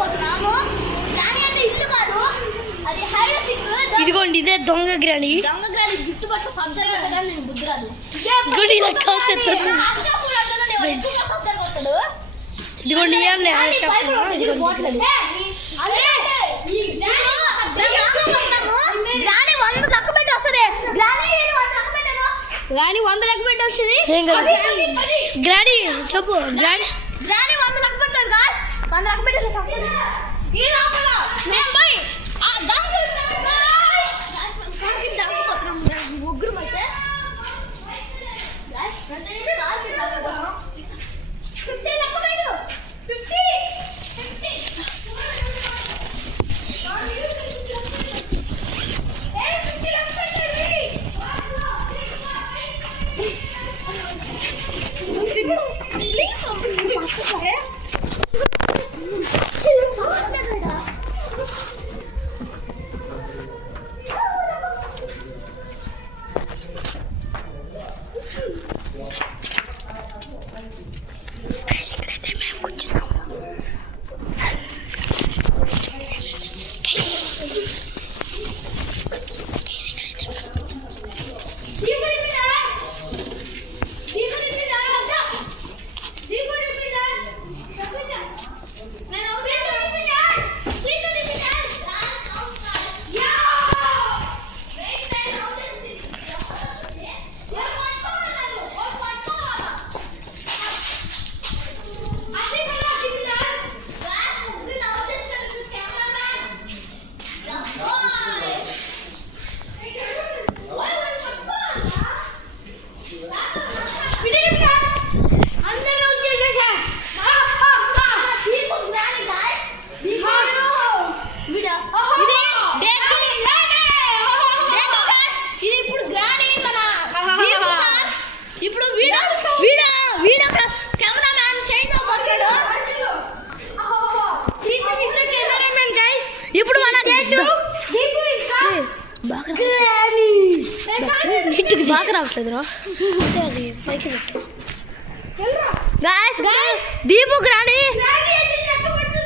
పోతున్నాము. గ్రాని అంటే ఇల్లు కాదు, అది హైడసిక్. ఇదిగోండి ఇదే దొంగ గ్రాని. దొంగ గ్రాని జుట్టు పట్టు సబ్జెక్ట్ కదా, నేను బుద్ధి రాదు. ఇదిగోండి గ్రాని 100 లెక్క పెట్టి వస్తుంది. గ్రాని 100 లెక్క పెట్టి వస్తుంది. గ్రాని చెప్పు. గ్రాని 100 లెక్క పెడతారు గాయ్స్. 100 లెక్క పెట్టి వస్తుంది. ఈ లోపల మేము పోయి ఆ దాంగు గాయ్స్ సరికి దాంగు పోతున్నాం. ముగ్గురు అయితే గాయ్స్ అంటే కాల్ చేద్దాం. 50 లెక్క పెట్టు. 50 బాగా రావట్లేదురా. అది పైకి పెట్టు గాయ్స్. దీపు గ్రాని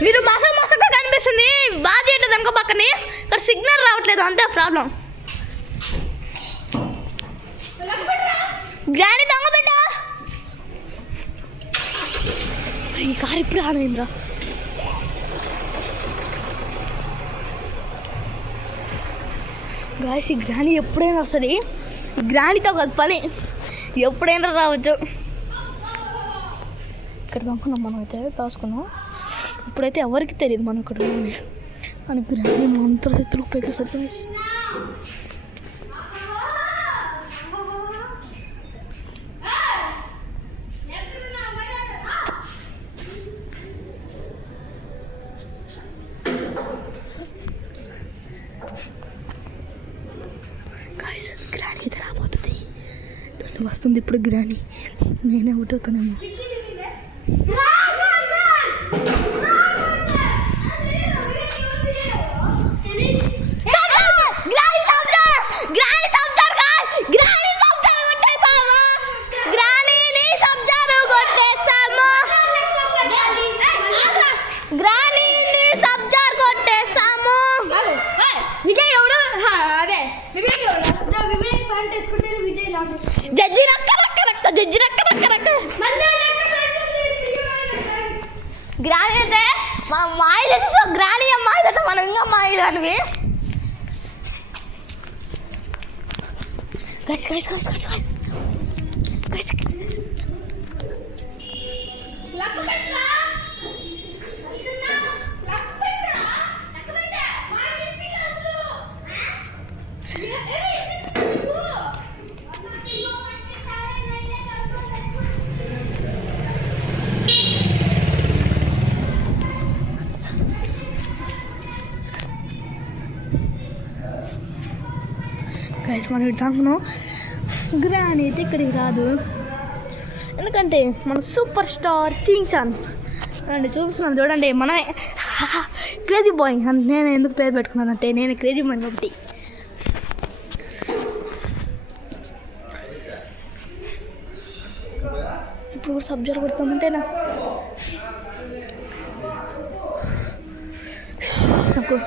మీరు మసగా కనిపిస్తుంది. బాధ ఏంటది అనుకో పక్కనే, ఇక్కడ సిగ్నల్ రావట్లేదు, అంతే ప్రాబ్లం. గ్రాని దొంగ బిడ్డ. ఈ కారు ఇప్పుడు ఆనంద్రా. గాయస్ ఈ గ్రాని ఎప్పుడైనా వస్తుంది. గ్రానితో ఒక పని ఎప్పుడైనా రావచ్చు. ఇక్కడ దొంగకున్నాం మనం, అయితే దాచుకున్నాం. ఇప్పుడైతే ఎవరికి తెలియదు మనం ఇక్కడ ఉన్నామని. అని గ్రాని మంత్రశక్తులు ఉపయోగిస్తారు గాయస్. గ్రాని అయితే రాబోతుంది. దాన్ని వస్తుంది ఇప్పుడు గ్రాని. నేనే అవుతానేమో. గ్రాని అయితే మనం మాయ తెచ్చు. గ్రాని అమ్మాయి అయితే మనం ఇంకా మాయ దానివి. గైస్ మనం ఇటు అనుకున్నాం. గ్రాని అయితే ఇక్కడికి రాదు, ఎందుకంటే మన సూపర్ స్టార్ చించాన్ అండి చూపిస్తున్నాను చూడండి. మనమే క్రేజీ బాయ్ అని నేను ఎందుకు పేరు పెట్టుకున్నానంటే నేను క్రేజీ బాయ్ కాబట్టి. ఇప్పుడు సబ్జెక్ట్ కొడతామంటేనా తీసుకో.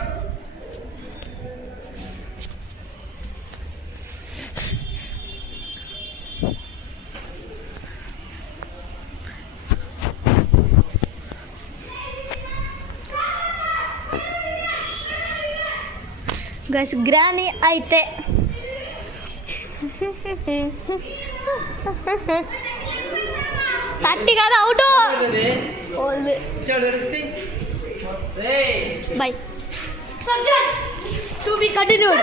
గైస్ గ్రానీ అయితే 30 కాదు out. By. To be continued.